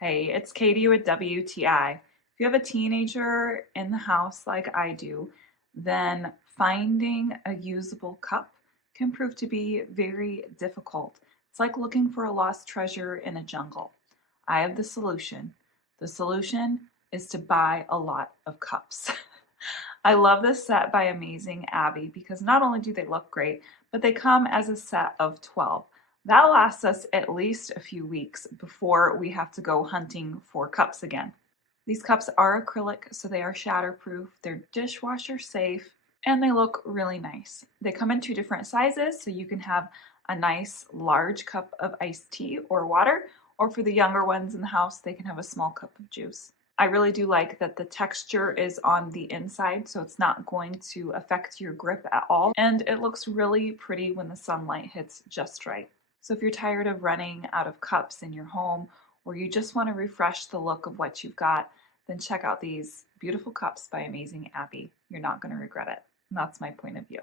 Hey, it's Katie with WTI. If you have a teenager in the house like I do, then finding a usable cup can prove to be very difficult. It's like looking for a lost treasure in a jungle. I have the solution. The solution is to buy a lot of cups. I love this set by Amazing Abby because not only do they look great, but they come as a set of 12. That lasts us at least a few weeks before we have to go hunting for cups again. These cups are acrylic, so they are shatterproof, they're dishwasher safe, and they look really nice. They come in two different sizes, so you can have a nice large cup of iced tea or water, or for the younger ones in the house, they can have a small cup of juice. I really do like that the texture is on the inside, so it's not going to affect your grip at all, and it looks really pretty when the sunlight hits just right. So if you're tired of running out of cups in your home, or you just want to refresh the look of what you've got, then check out these beautiful cups by Amazing Abby. You're not going to regret it. And that's my point of view.